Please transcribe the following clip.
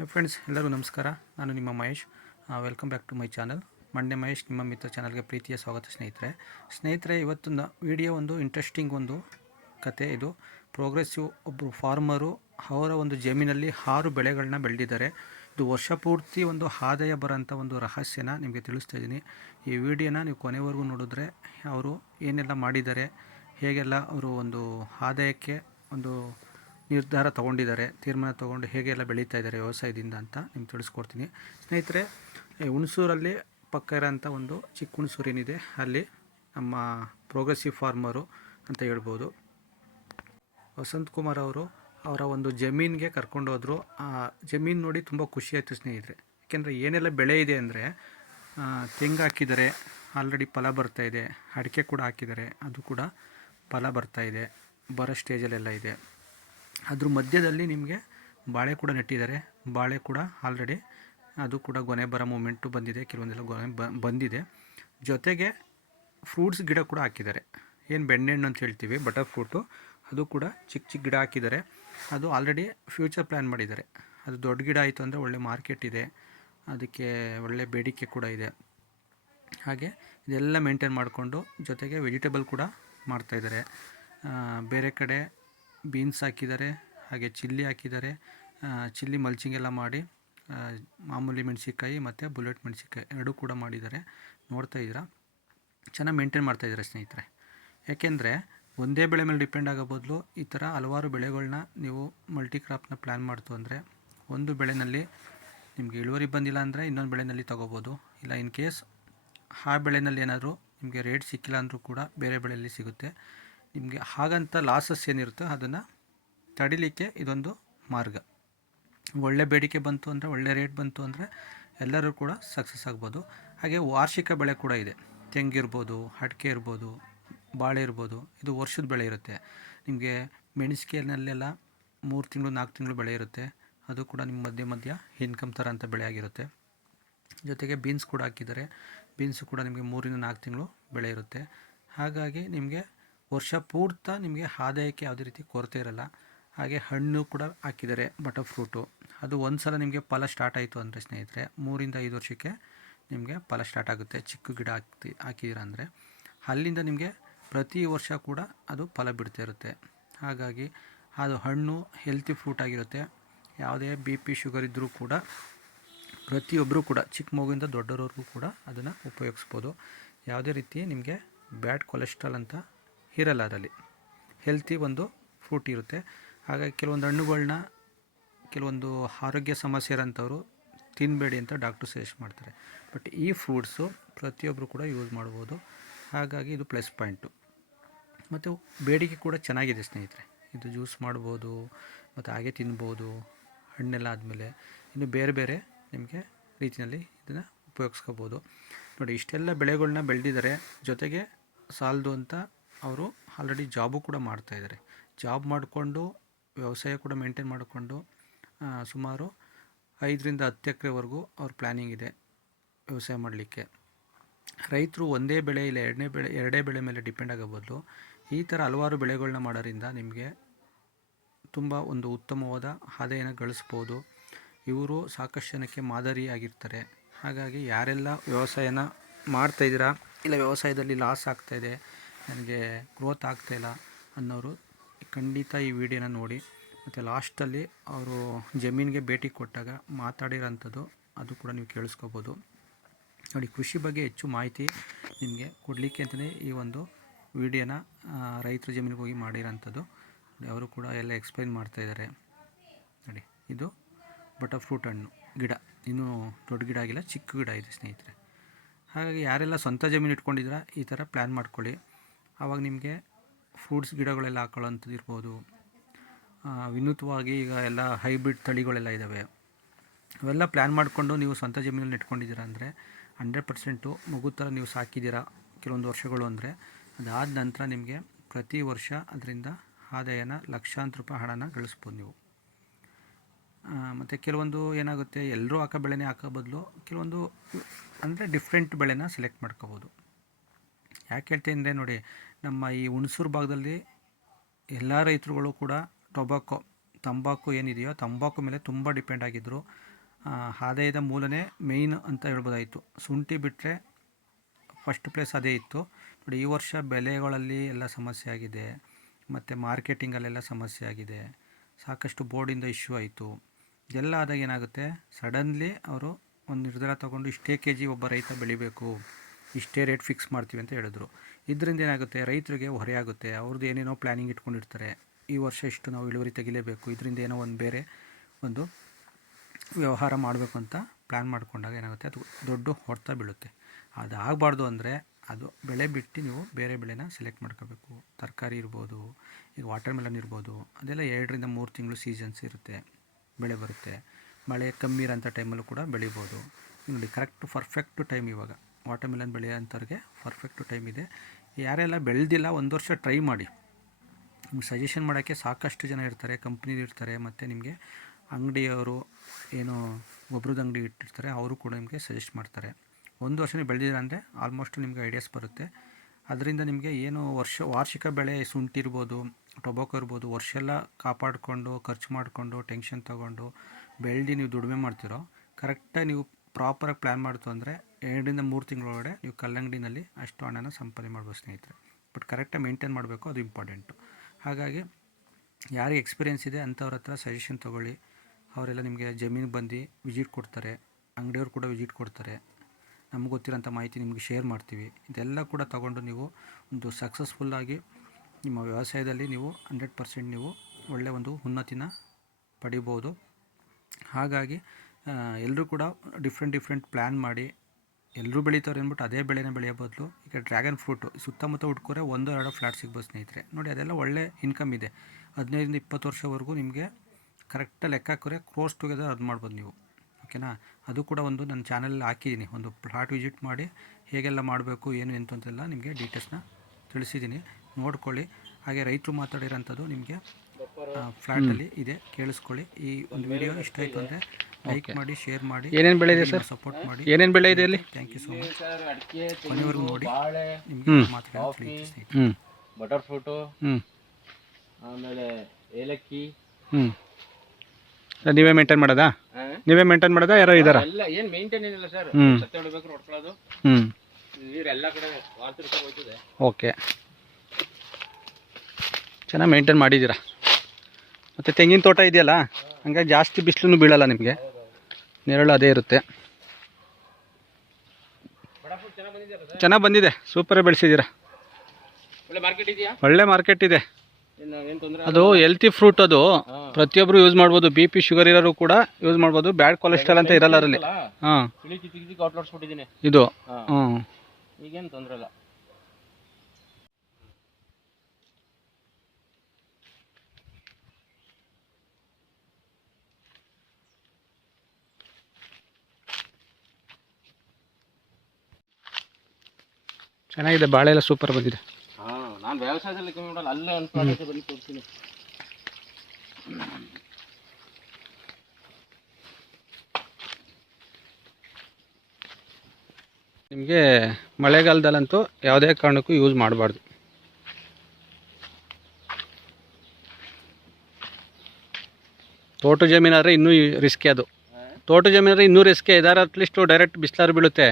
Hi friends, ಎಲ್ಲರಿಗೂ ನಮಸ್ಕಾರ. ನಾನು ನಿಮ್ಮ Mahesh. Welcome back to my channel. Mandya Mahesh ನಿಮ್ಮ ಮಿತ್ರ ಚಾನಲ್ಗೆ ಪ್ರೀತಿಯ ಸ್ವಾಗತ ಸ್ನೇಹಿತರೆ. ಇವತ್ತು ವಿಡಿಯೋ ಒಂದು ಇಂಟ್ರೆಸ್ಟಿಂಗ್ ಒಂದು ಕತೆ. ಇದು ಪ್ರೋಗ್ರೆಸಿವ್ ಒಬ್ಬರು ಫಾರ್ಮರು ಅವರ ಒಂದು ಜಮೀನಲ್ಲಿ 6 ಬೆಳೆಗಳನ್ನ ಬೆಳೆದಿದ್ದಾರೆ. ಇದು ವರ್ಷ ಪೂರ್ತಿ ಒಂದು ಆದಾಯ ಬರೋಂಥ ಒಂದು ರಹಸ್ಯನ ನಿಮಗೆ ತಿಳಿಸ್ತಾ ಇದ್ದೀನಿ. ಈ ವಿಡಿಯೋನ ನೀವು ಕೊನೆವರೆಗೂ ನೋಡಿದ್ರೆ ಅವರು ಏನೆಲ್ಲ ಮಾಡಿದ್ದಾರೆ, ಹೇಗೆಲ್ಲ ಅವರು ಒಂದು ಆದಾಯಕ್ಕೆ ಒಂದು ನಿರ್ಧಾರ ತೊಗೊಂಡಿದ್ದಾರೆ, ತೀರ್ಮಾನ ತೊಗೊಂಡು ಹೇಗೆಲ್ಲ ಬೆಳೀತಾ ಇದ್ದಾರೆ ವ್ಯವಸಾಯದಿಂದ ಅಂತ ನಿಮ್ಗೆ ತಿಳಿಸ್ಕೊಡ್ತೀನಿ. ಸ್ನೇಹಿತರೆ, ಹುಣಸೂರಲ್ಲಿ ಪಕ್ಕ ಇರೋಂಥ ಒಂದು ಚಿಕ್ಕ ಹುಣಸೂರು ಏನಿದೆ, ಅಲ್ಲಿ ನಮ್ಮ ಪ್ರೋಗ್ರೆಸಿವ್ ಫಾರ್ಮರು ಅಂತ ಹೇಳ್ಬೋದು, ವಸಂತ್ ಕುಮಾರ್ ಅವರು ಅವರ ಒಂದು ಜಮೀನಿಗೆ ಕರ್ಕೊಂಡು ಹೋದರು. ಆ ಜಮೀನು ನೋಡಿ ತುಂಬ ಖುಷಿ ಆಯಿತು ಸ್ನೇಹಿತರೆ. ಯಾಕೆಂದರೆ ಏನೆಲ್ಲ ಬೆಳೆ ಇದೆ ಅಂದರೆ, ತೆಂಗು ಹಾಕಿದ್ದಾರೆ, ಆಲ್ರೆಡಿ ಫಲ ಬರ್ತಾಯಿದೆ. ಅಡಿಕೆ ಕೂಡ ಹಾಕಿದ್ದಾರೆ, ಅದು ಕೂಡ ಫಲ ಬರ್ತಾಯಿದೆ, ಬರೋ ಸ್ಟೇಜಲ್ಲೆಲ್ಲ ಇದೆ. ಅದ್ರ ಮಧ್ಯದಲ್ಲಿ ನಿಮಗೆ ಬಾಳೆ ಕೂಡ ನೆಟ್ಟಿದ್ದಾರೆ. ಬಾಳೆ ಕೂಡ ಆಲ್ರೆಡಿ ಅದು ಕೂಡ ಗೊನೆ ಬರೋ ಮೂಮೆಂಟು ಬಂದಿದೆ, ಕೆಲವೊಂದೆಲ್ಲ ಗೊನೆ ಬಂದಿದೆ. ಜೊತೆಗೆ ಫ್ರೂಟ್ಸ್ ಗಿಡ ಕೂಡ ಹಾಕಿದ್ದಾರೆ. ಏನು ಬೆಣ್ಣೆಹಣ್ಣು ಅಂತ ಹೇಳ್ತೀವಿ, ಬಟರ್ ಫ್ರೂಟು, ಅದು ಕೂಡ ಚಿಕ್ಕ ಚಿಕ್ಕ ಗಿಡ ಹಾಕಿದ್ದಾರೆ. ಅದು ಆಲ್ರೆಡಿ ಫ್ಯೂಚರ್ ಪ್ಲ್ಯಾನ್ ಮಾಡಿದ್ದಾರೆ. ಅದು ದೊಡ್ಡ ಗಿಡ ಆಯಿತು ಅಂದರೆ ಒಳ್ಳೆ ಮಾರ್ಕೆಟ್ ಇದೆ, ಅದಕ್ಕೆ ಒಳ್ಳೆ ಬೇಡಿಕೆ ಕೂಡ ಇದೆ. ಹಾಗೆ ಇದೆಲ್ಲ ಮೇಂಟೈನ್ ಮಾಡಿಕೊಂಡು ಜೊತೆಗೆ ವೆಜಿಟೇಬಲ್ ಕೂಡ ಮಾಡ್ತಾಯಿದ್ದಾರೆ. ಬೇರೆ ಕಡೆ ಬೀನ್ಸ್ ಹಾಕಿದ್ದಾರೆ, ಹಾಗೆ ಚಿಲ್ಲಿ ಹಾಕಿದ್ದಾರೆ. ಚಿಲ್ಲಿ ಮಲ್ಚಿಂಗ್ ಎಲ್ಲ ಮಾಡಿ ಮಾಮೂಲಿ ಮೆಣಸಿನ್ಕಾಯಿ ಮತ್ತು ಬುಲೆಟ್ ಮೆಣಸಿನ್ಕಾಯಿ ಎರಡೂ ಕೂಡ ಮಾಡಿದ್ದಾರೆ. ನೋಡ್ತಾ ಇದ್ದೀರಾ, ಚೆನ್ನಾಗಿ ಮೇಂಟೈನ್ ಮಾಡ್ತಾಯಿದ್ದಾರೆ ಸ್ನೇಹಿತರೆ. ಯಾಕೆಂದರೆ ಒಂದೇ ಬೆಳೆ ಮೇಲೆ ಡಿಪೆಂಡ್ ಆಗೋ ಬದಲು ಈ ಥರ ಹಲವಾರು ಬೆಳೆಗಳನ್ನ ನೀವು ಮಲ್ಟಿ ಕ್ರಾಪ್ನ ಪ್ಲ್ಯಾನ್ ಮಾಡ್ತು ಅಂದರೆ, ಒಂದು ಬೆಳೆಯಲ್ಲಿ ನಿಮಗೆ ಇಳುವರಿ ಬಂದಿಲ್ಲ ಅಂದರೆ ಇನ್ನೊಂದು ಬೆಳೆಯಲ್ಲಿ ತೊಗೋಬೋದು. ಇಲ್ಲ ಇನ್ ಕೇಸ್ ಆ ಬೆಳೆಯಲ್ಲಿ ಏನಾದರೂ ನಿಮಗೆ ರೇಟ್ ಸಿಕ್ಕಿಲ್ಲ ಅಂದರೂ ಕೂಡ ಬೇರೆ ಬೆಳೆಯಲ್ಲಿ ಸಿಗುತ್ತೆ. ನಿಮಗೆ ಹಾಗಂತ ಲಾಸಸ್ ಏನಿರುತ್ತೋ ಅದನ್ನು ತಡಿಲಿಕ್ಕೆ ಇದೊಂದು ಮಾರ್ಗ. ಒಳ್ಳೆ ಬೇಡಿಕೆ ಬಂತು ಅಂದರೆ, ಒಳ್ಳೆ ರೇಟ್ ಬಂತು ಅಂದರೆ ಎಲ್ಲರೂ ಕೂಡ ಸಕ್ಸಸ್ ಆಗ್ಬೋದು. ಹಾಗೆ ವಾರ್ಷಿಕ ಬೆಳೆ ಕೂಡ ಇದೆ. ತೆಂಗಿರ್ಬೋದು, ಅಡಿಕೆ ಇರ್ಬೋದು, ಬಾಳೆ ಇರ್ಬೋದು. ಇದು ವರ್ಷದ ಬೆಳೆ ಇರುತ್ತೆ. ನಿಮಗೆ ಮೆಣಸಿನಕಾಯಿನಲ್ಲೆಲ್ಲ 3 ತಿಂಗಳು 4 ತಿಂಗಳು ಬೆಳೆ ಇರುತ್ತೆ. ಅದು ಕೂಡ ನಿಮ್ಮ ಮಧ್ಯ ಇನ್ಕಮ್ ಥರ ಅಂತ ಬೆಳೆ ಆಗಿರುತ್ತೆ. ಜೊತೆಗೆ ಬೀನ್ಸ್ ಕೂಡ ಹಾಕಿದ್ದಾರೆ. ಬೀನ್ಸು ಕೂಡ ನಿಮಗೆ 3 ರಿಂದ 4 ತಿಂಗಳು ಬೆಳೆ ಇರುತ್ತೆ. ಹಾಗಾಗಿ ನಿಮಗೆ ವರ್ಷ ಪೂರ್ತ ನಿಮಗೆ ಆದಾಯಕ್ಕೆ ಯಾವುದೇ ರೀತಿ ಕೊರತೆ ಇರಲ್ಲ. ಹಾಗೆ ಹಣ್ಣು ಕೂಡ ಹಾಕಿದ್ದಾರೆ, ಬಟರ್ ಫ್ರೂಟು. ಅದು ಒಂದು ಸಲ ನಿಮಗೆ ಫಲ ಸ್ಟಾರ್ಟ್ ಆಯಿತು ಅಂದರೆ ಸ್ನೇಹಿತರೆ, 3 ರಿಂದ 5 ವರ್ಷಕ್ಕೆ ನಿಮಗೆ ಫಲ ಸ್ಟಾರ್ಟ್ ಆಗುತ್ತೆ. ಚಿಕ್ಕ ಗಿಡ ಹಾಕಿದ್ದೀರ ಅಂದರೆ ಅಲ್ಲಿಂದ ನಿಮಗೆ ಪ್ರತಿ ವರ್ಷ ಕೂಡ ಅದು ಫಲ ಬಿಡ್ತಾ ಇರುತ್ತೆ. ಹಾಗಾಗಿ ಅದು ಹಣ್ಣು ಹೆಲ್ತಿ ಫ್ರೂಟ್ ಆಗಿರುತ್ತೆ. ಯಾವುದೇ BP ಶುಗರ್ ಇದ್ದರೂ ಕೂಡ ಪ್ರತಿಯೊಬ್ಬರೂ ಕೂಡ ಚಿಕ್ಕ ಮಗುವಿಂದ ದೊಡ್ಡವರವರೆಗೂ ಕೂಡ ಅದನ್ನು ಉಪಯೋಗಿಸ್ಬೋದು. ಯಾವುದೇ ರೀತಿ ನಿಮಗೆ ಬ್ಯಾಡ್ ಕೊಲೆಸ್ಟ್ರಾಲ್ ಅಂತ ಇರಲ್ಲ. ಅದರಲ್ಲಿ ಹೆಲ್ತಿ ಒಂದು ಫ್ರೂಟ್ ಇರುತ್ತೆ. ಹಾಗಾಗಿ ಕೆಲವೊಂದು ಹಣ್ಣುಗಳನ್ನ ಕೆಲವೊಂದು ಆರೋಗ್ಯ ಸಮಸ್ಯೆ ಇರೋಂಥವ್ರು ತಿನ್ನಬೇಡಿ ಅಂತ ಡಾಕ್ಟ್ರು ಸಜೆಸ್ಟ್ ಮಾಡ್ತಾರೆ. ಬಟ್ ಈ ಫ್ರೂಟ್ಸು ಪ್ರತಿಯೊಬ್ಬರು ಕೂಡ ಯೂಸ್ ಮಾಡ್ಬೋದು. ಹಾಗಾಗಿ ಇದು ಪ್ಲಸ್ ಪಾಯಿಂಟು. ಮತ್ತು ಬೇಡಿಕೆ ಕೂಡ ಚೆನ್ನಾಗಿದೆ ಸ್ನೇಹಿತರೆ. ಇದು ಜ್ಯೂಸ್ ಮಾಡ್ಬೋದು ಮತ್ತು ಹಾಗೆ ತಿನ್ಬೋದು. ಹಣ್ಣೆಲ್ಲ ಆದಮೇಲೆ ಇನ್ನು ಬೇರೆ ಬೇರೆ ನಿಮಗೆ ರೀತಿಯಲ್ಲಿ ಇದನ್ನು ಉಪಯೋಗಿಸ್ಕೋಬೋದು. ನೋಡಿ, ಇಷ್ಟೆಲ್ಲ ಬೆಳೆಗಳನ್ನ ಬೆಳೆದಿದ್ದಾರೆ. ಜೊತೆಗೆ ಸಾಲದು ಅಂತ ಅವರು ಆಲ್ರೆಡಿ ಜಾಬು ಕೂಡ ಮಾಡ್ತಾಯಿದ್ದಾರೆ. ಜಾಬ್ ಮಾಡಿಕೊಂಡು ವ್ಯವಸಾಯ ಕೂಡ ಮೇಂಟೈನ್ ಮಾಡಿಕೊಂಡು ಸುಮಾರು 5 ರಿಂದ 10 ಎಕರೆವರೆಗೂ ಅವ್ರ ಪ್ಲ್ಯಾನಿಂಗ್ ಇದೆ ವ್ಯವಸಾಯ ಮಾಡಲಿಕ್ಕೆ. ರೈತರು ಒಂದೇ ಬೆಳೆ ಇಲ್ಲ ಎರಡೇ ಬೆಳೆ ಮೇಲೆ ಡಿಪೆಂಡ್ ಆಗೋ ಬದಲು ಈ ಥರ ಹಲವಾರು ಬೆಳೆಗಳನ್ನ ಮಾಡೋದ್ರಿಂದ ನಿಮಗೆ ತುಂಬ ಒಂದು ಉತ್ತಮವಾದ ಆದಾಯನ ಗಳಿಸ್ಬೋದು. ಇವರು ಸಾಕಷ್ಟು ಜನಕ್ಕೆ ಮಾದರಿಯಾಗಿರ್ತಾರೆ. ಹಾಗಾಗಿ ಯಾರೆಲ್ಲ ವ್ಯವಸಾಯನ ಮಾಡ್ತಾಯಿದ್ದೀರಾ, ಇಲ್ಲ ವ್ಯವಸಾಯದಲ್ಲಿ ಲಾಸ್ ಆಗ್ತಾಯಿದೆ, ನನಗೆ ಗ್ರೋತ್ ಆಗ್ತಾಯಿಲ್ಲ ಅನ್ನೋರು ಖಂಡಿತ ಈ ವಿಡಿಯೋನ ನೋಡಿ. ಮತ್ತು ಲಾಸ್ಟಲ್ಲಿ ಅವರು ಜಮೀನಿಗೆ ಭೇಟಿ ಕೊಟ್ಟಾಗ ಮಾತಾಡಿರೋಂಥದ್ದು ಅದು ಕೂಡ ನೀವು ಕೇಳಿಸ್ಕೋಬೋದು. ನೋಡಿ, ಕೃಷಿ ಬಗ್ಗೆ ಹೆಚ್ಚು ಮಾಹಿತಿ ನಿಮಗೆ ಕೊಡಲಿಕ್ಕೆ ಅಂತಲೇ ಈ ಒಂದು ವಿಡಿಯೋನ ರೈತರ ಜಮೀನಿಗೆ ಹೋಗಿ ಮಾಡಿರೋಂಥದ್ದು. ಅವರು ಕೂಡ ಎಲ್ಲ ಎಕ್ಸ್ಪ್ಲೈನ್ ಮಾಡ್ತಾಯಿದ್ದಾರೆ. ನೋಡಿ, ಇದು ಬಟರ್ ಫ್ರೂಟ್ ಹಣ್ಣು ಗಿಡ, ಇನ್ನೂ ದೊಡ್ಡ ಗಿಡ ಆಗಿಲ್ಲ, ಚಿಕ್ಕ ಗಿಡ ಇದೆ ಸ್ನೇಹಿತರೆ. ಹಾಗಾಗಿ ಯಾರೆಲ್ಲ ಸ್ವಂತ ಜಮೀನು ಇಟ್ಕೊಂಡಿದ್ದೀರಾ ಈ ಥರ ಪ್ಲ್ಯಾನ್ ಮಾಡ್ಕೊಳ್ಳಿ. ಆವಾಗ ನಿಮಗೆ ಫ್ರೂಟ್ಸ್ ಗಿಡಗಳೆಲ್ಲ ಹಾಕೊಳ್ಳೋಂಥದ್ದು ಇರ್ಬೋದು. ವಿನೂತವಾಗಿ ಈಗ ಎಲ್ಲ ಹೈಬ್ರಿಡ್ ತಳಿಗಳೆಲ್ಲ ಇದ್ದಾವೆ. ಅವೆಲ್ಲ ಪ್ಲ್ಯಾನ್ ಮಾಡಿಕೊಂಡು ನೀವು ಸ್ವಂತ ಜಮೀನಲ್ಲಿ ಇಟ್ಕೊಂಡಿದ್ದೀರಾ ಅಂದರೆ 100% ಮಗು ಥರ ನೀವು ಸಾಕಿದ್ದೀರಾ ಕೆಲವೊಂದು ವರ್ಷಗಳು ಅಂದರೆ, ಅದಾದ ನಂತರ ನಿಮಗೆ ಪ್ರತಿ ವರ್ಷ ಅದರಿಂದ ಆದಾಯನ ಲಕ್ಷಾಂತರ ರೂಪಾಯಿ ಹಣನ ಗಳಿಸ್ಬೋದು ನೀವು. ಮತ್ತು ಕೆಲವೊಂದು ಏನಾಗುತ್ತೆ, ಎಲ್ಲರೂ ಹಾಕೋ ಬೆಳೆನೇ ಹಾಕೋ ಬದಲು ಕೆಲವೊಂದು ಅಂದರೆ ಡಿಫ್ರೆಂಟ್ ಬೆಳೆನ ಸೆಲೆಕ್ಟ್ ಮಾಡ್ಕೋಬೋದು. ಯಾಕೆ ಹೇಳ್ತೀನಿ ಅಂದರೆ, ನೋಡಿ, ನಮ್ಮ ಈ ಹುಣಸೂರು ಭಾಗದಲ್ಲಿ ಎಲ್ಲ ರೈತರುಗಳು ಕೂಡ ಟೊಬಾಕೊ ತಂಬಾಕು ಏನಿದೆಯೋ ತಂಬಾಕು ಮೇಲೆ ತುಂಬ ಡಿಪೆಂಡ್ ಆಗಿದ್ದರು. ಆದಾಯದ ಮೂಲನೇ ಮೇಯ್ನ್ ಅಂತ ಹೇಳ್ಬೋದಾಯಿತು. ಶುಂಠಿ ಬಿಟ್ಟರೆ ಫಸ್ಟ್ ಪ್ಲೇಸ್ ಅದೇ ಇತ್ತು. ಬಟ್ ಈ ವರ್ಷ ಬೆಲೆಗಳಲ್ಲಿ ಎಲ್ಲ ಸಮಸ್ಯೆ ಆಗಿದೆ, ಮತ್ತು ಮಾರ್ಕೆಟಿಂಗಲ್ಲೆಲ್ಲ ಸಮಸ್ಯೆ ಆಗಿದೆ, ಸಾಕಷ್ಟು ಬೋರ್ಡಿಂದ ಇಶ್ಯೂ ಆಯಿತು. ಎಲ್ಲ ಆದಾಗ ಏನಾಗುತ್ತೆ, ಸಡನ್ಲಿ ಅವರು ಒಂದು ನಿರ್ಧಾರ ತೊಗೊಂಡು ಇಷ್ಟೇ ಕೆಜಿ ಒಬ್ಬ ರೈತ ಬೆಳಿಬೇಕು, ಇಷ್ಟೇ ರೇಟ್ ಫಿಕ್ಸ್ ಮಾಡ್ತೀವಿ ಅಂತ ಹೇಳಿದ್ರು. ಇದರಿಂದ ಏನಾಗುತ್ತೆ, ರೈತರಿಗೆ ಹೊರೆ ಆಗುತ್ತೆ. ಅವ್ರದ್ದು ಏನೇನೋ ಪ್ಲ್ಯಾನಿಂಗ್ ಇಟ್ಕೊಂಡಿರ್ತಾರೆ, ಈ ವರ್ಷ ಇಷ್ಟು ನಾವು ಇಳುವರಿ ತೆಗಿಲೇಬೇಕು, ಇದರಿಂದ ಏನೋ ಒಂದು ಬೇರೆ ಒಂದು ವ್ಯವಹಾರ ಮಾಡಬೇಕು ಅಂತ ಪ್ಲ್ಯಾನ್ ಮಾಡ್ಕೊಂಡಾಗ ಏನಾಗುತ್ತೆ, ಅದು ದೊಡ್ಡ ಹೊಡೆತ ಬೀಳುತ್ತೆ. ಅದು ಆಗಬಾರ್ದು ಅಂದರೆ ಅದು ಬೆಳೆ ಬಿಟ್ಟು ನೀವು ಬೇರೆ ಬೆಳೆನ ಸೆಲೆಕ್ಟ್ ಮಾಡ್ಕೋಬೇಕು. ತರಕಾರಿ ಇರ್ಬೋದು, ಈಗ ವಾಟರ್ ಮೆಲನ್ ಇರ್ಬೋದು, ಅದೆಲ್ಲ 2 ರಿಂದ 3 ತಿಂಗಳು ಸೀಸನ್ಸ್ ಇರುತ್ತೆ, ಬೆಳೆ ಬರುತ್ತೆ. ಮಳೆ ಕಮ್ಮಿ ಇರೋಂಥ ಟೈಮಲ್ಲೂ ಕೂಡ ಬೆಳಿಬೋದು. ನೋಡಿ, ಕರೆಕ್ಟ್ ಪರ್ಫೆಕ್ಟ್ ಟೈಮ್ ಇವಾಗ ವಾಟರ್ ಮೆಲನ್ ಬೆಳೆಯೋಂಥವ್ರಿಗೆ ಪರ್ಫೆಕ್ಟ್ ಟೈಮ್ ಇದೆ. ಯಾರೆಲ್ಲ ಬೆಳೆದಿಲ್ಲ ಒಂದು ವರ್ಷ ಟ್ರೈ ಮಾಡಿ. ನಿಮ್ಗೆ ಸಜೆಷನ್ ಮಾಡೋಕ್ಕೆ ಸಾಕಷ್ಟು ಜನ ಇರ್ತಾರೆ, ಕಂಪ್ನಿಲಿ ಇರ್ತಾರೆ, ಮತ್ತು ನಿಮಗೆ ಅಂಗಡಿಯವರು ಏನು ಗೊಬ್ಬರದ ಅಂಗಡಿ ಇಟ್ಟಿರ್ತಾರೆ, ಅವರು ಕೂಡ ನಿಮಗೆ ಸಜೆಸ್ಟ್ ಮಾಡ್ತಾರೆ. ಒಂದು ವರ್ಷ ನೀವು ಬೆಳೆದಿದ್ದೀರ ಅಂದರೆ ಆಲ್ಮೋಸ್ಟ್ ನಿಮಗೆ ಐಡಿಯಾಸ್ ಬರುತ್ತೆ. ಅದರಿಂದ ನಿಮಗೆ ಏನು ವಾರ್ಷಿಕ ಬೆಳೆ ಶುಂಠಿ ಇರ್ಬೋದು, ಟೊಬಾಕೊ ಇರ್ಬೋದು, ವರ್ಷ ಎಲ್ಲ ಕಾಪಾಡಿಕೊಂಡು ಖರ್ಚು ಮಾಡಿಕೊಂಡು ಟೆನ್ಷನ್ ತೊಗೊಂಡು ಬೆಳೆದು ನೀವು ದುಡಿಮೆ ಮಾಡ್ತಿರೋ, ಕರೆಕ್ಟಾಗಿ ನೀವು ಪ್ರಾಪರಾಗಿ ಪ್ಲ್ಯಾನ್ ಮಾಡ್ತು ಅಂದರೆ 2 ರಿಂದ 3 ತಿಂಗಳೊಳಗಡೆ ನೀವು ಕಲ್ಲಂಗಡಿನಲ್ಲಿ ಅಷ್ಟು ಹಣನ ಸಂಪಾದನೆ ಮಾಡ್ಬೋದು ಸ್ನೇಹಿತರೆ. ಬಟ್ ಕರೆಕ್ಟಾಗಿ ಮೇಂಟೈನ್ ಮಾಡಬೇಕು, ಅದು ಇಂಪಾರ್ಟೆಂಟು. ಹಾಗಾಗಿ ಯಾರಿಗೆ ಎಕ್ಸ್ಪೀರಿಯೆನ್ಸ್ ಇದೆ ಅಂಥವ್ರ ಹತ್ರ ಸಜೆಷನ್ ತೊಗೊಳ್ಳಿ. ಅವರೆಲ್ಲ ನಿಮಗೆ ಜಮೀನಿಗೆ ಬಂದು ವಿಸಿಟ್ ಕೊಡ್ತಾರೆ, ಅಂಗಡಿಯವ್ರು ಕೂಡ ವಿಸಿಟ್ ಕೊಡ್ತಾರೆ. ನಮ್ಗೆ ಗೊತ್ತಿರೋಂಥ ಮಾಹಿತಿ ನಿಮಗೆ ಶೇರ್ ಮಾಡ್ತೀವಿ. ಇದೆಲ್ಲ ಕೂಡ ತಗೊಂಡು ನೀವು ಒಂದು ಸಕ್ಸಸ್ಫುಲ್ಲಾಗಿ ನಿಮ್ಮ ವ್ಯವಸಾಯದಲ್ಲಿ ನೀವು 100% ನೀವು ಒಳ್ಳೆಯ ಒಂದು ಉನ್ನತಿನ ಪಡಿಬೋದು. ಹಾಗಾಗಿ ಎಲ್ಲರೂ ಕೂಡ ಡಿಫ್ರೆಂಟ್ ಪ್ಲ್ಯಾನ್ ಮಾಡಿ ಎಲ್ಲರೂ ಬೆಳೀತಾರೆ ಅಂದ್ಬಿಟ್ಟು ಅದೇ ಬೆಳೆನ ಬೆಳೆಯೋ ಬದಲು ಈಗ ಡ್ರ್ಯಾಗನ್ ಫ್ರೂಟು ಸುತ್ತಮುತ್ತ ಹುಡ್ಕೋರೆ 1-2 ಫ್ಲ್ಯಾಟ್ ಸಿಗ್ಬೋದು ಸ್ನೇಹಿತರೆ. ನೋಡಿ, ಅದೆಲ್ಲ ಒಳ್ಳೆ ಇನ್ಕಮ್ ಇದೆ. 15 ರಿಂದ 20 ವರ್ಷವರೆಗೂ ನಿಮಗೆ ಕರೆಕ್ಟಾಗಿ ಲೆಕ್ಕ ಹಾಕಿದ್ರೆ ಕ್ರೋಸ್ ಟುಗೆದರ್ ಅದು ಮಾಡ್ಬೋದು ನೀವು. ಓಕೆನಾ? ಅದು ಕೂಡ ಒಂದು ನನ್ನ ಚಾನಲಲ್ಲಿ ಹಾಕಿದ್ದೀನಿ. ಒಂದು ಪ್ಲಾಟ್ ವಿಸಿಟ್ ಮಾಡಿ ಹೇಗೆಲ್ಲ ಮಾಡಬೇಕು ಏನು ಅಂತೆಲ್ಲ ನಿಮಗೆ ಡೀಟೇಲ್ಸ್ನ ತಿಳಿಸಿದ್ದೀನಿ, ನೋಡ್ಕೊಳ್ಳಿ. ಹಾಗೆ ರೈತರು ಮಾತಾಡಿರೋಂಥದ್ದು ನಿಮಗೆ ಫ್ಲ್ಯಾಟಲ್ಲಿ ಇದೆ, ಕೇಳಿಸ್ಕೊಳ್ಳಿ. ಈ ಒಂದು ವಿಡಿಯೋ ಇಷ್ಟ ಆಯಿತು ಅಂದರೆ ಲೈಕ್ ಮಾಡಿ, ಶೇರ್ ಮಾಡಿ, ಏನೇನು ಬೆಳೆ ಇದೆ ಸರ್, ಸಪೋರ್ಟ್ ಮಾಡಿ. ಏನೇನು ಬೆಳೆ ಇದೆ ಇಲ್ಲಿ? Thank you so much. ಕೊನೆವರೆಗೂ ನೋಡಿ, ನಿಮಗೆ ಮಾತಾಡೋದು ಬಟರ್ ಫ್ರೂಟು, ಆಮೇಲೆ ಏಲಕ್ಕಿ. ನೀವೇ ಮೇಂಟೈನ್ ಮಾಡೋದಾ? ನೀವೇ ಮೇಂಟೈನ್ ಮಾಡೋದಾ, ಯಾರೋ ಇದ್ದಾರಾ? ಎಲ್ಲ ಏನು ಮೇಂಟೈನ್ ಏನಿಲ್ಲ ಸರ್, ಸತ್ಯ ಹೊಡಿಬೇಕು, ಹೊಡ್ಕೊಳ್ಳೋದು, ನೀರು ಎಲ್ಲ ಕಡೆ ವಾರ್ತಿರ್ತಾ ಹೋಗ್ತದೆ. ಓಕೆ, ಚೆನ್ನಾಗಿ ಮೇಂಟೈನ್ ಮಾಡಿದ್ದೀರಾ. ಮತ್ತು ತೆಂಗಿನ ತೋಟ ಇದೆಯಲ್ಲ, ಹಂಗಾಗಿ ಜಾಸ್ತಿ ಬಿಸಿಲು ಬೀಳಲ್ಲ ನಿಮಗೆ, ನೆರಳು ಅದೇ ಇರುತ್ತೆ. ಚೆನ್ನಾಗಿ ಬಂದಿದೆ, ಸೂಪರೇ ಬೆಳೆಸಿದ್ದೀರಾ. ಒಳ್ಳೆ ಮಾರ್ಕೆಟ್ ಇದೆಯಾ? ಒಳ್ಳೆ ಮಾರ್ಕೆಟ್ ಇದೆ. ಏನು ತೊಂದರೆ? ಅದು ಹೆಲ್ತಿ ಫ್ರೂಟ್, ಅದು ಪ್ರತಿಯೊಬ್ಬರು ಯೂಸ್ ಮಾಡ್ಬೋದು. BP ಶುಗರ್ ಇರೋರು ಕೂಡ ಯೂಸ್ ಮಾಡ್ಬೋದು. ಬ್ಯಾಡ್ ಕೊಲೆಸ್ಟ್ರಾಲ್ ಅಂತ ಇರಲ್ಲ ಅದರಲ್ಲಿ. ಹಾಂ, ಇದು ಈಗೇನು ತೊಂದರೆ ಇಲ್ಲ. ಚೆನ್ನಾಗಿದೆ, ಬಾಳೆ ಎಲ್ಲ ಸೂಪರ್ ಬಂದಿದೆ. ನಾನು ವ್ಯವಸಾಯದಲ್ಲಿ ಕಮ್ಮಿ ಮಾಡಲ್ಲ, ಅಲ್ಲೇ ಒಂದು ಪ್ರಾಡಕ್ಟ್ ಬನ್ನಿ ತೋರಿಸ್ತೀನಿ. ನಿಮಗೆ ಮಳೆಗಾಲದಲ್ಲಂತೂ ಯಾವುದೇ ಕಾರಣಕ್ಕೂ ಯೂಸ್ ಮಾಡಬಾರ್ದು. ತೋಟ ಜಮೀನಾದ್ರೆ ಇನ್ನೂ ರಿಸ್ಕಿ. ಅದು ತೋಟ ಜಮೀನಾದ್ರೆ ಇನ್ನೂ ರಿಸ್ಕಿ. ಇದಾರೆ ಅಟ್ಲೀಸ್ಟ್ ಡೈರೆಕ್ಟ್ ಬಿಸಿಲಾರು ಬೀಳುತ್ತೆ.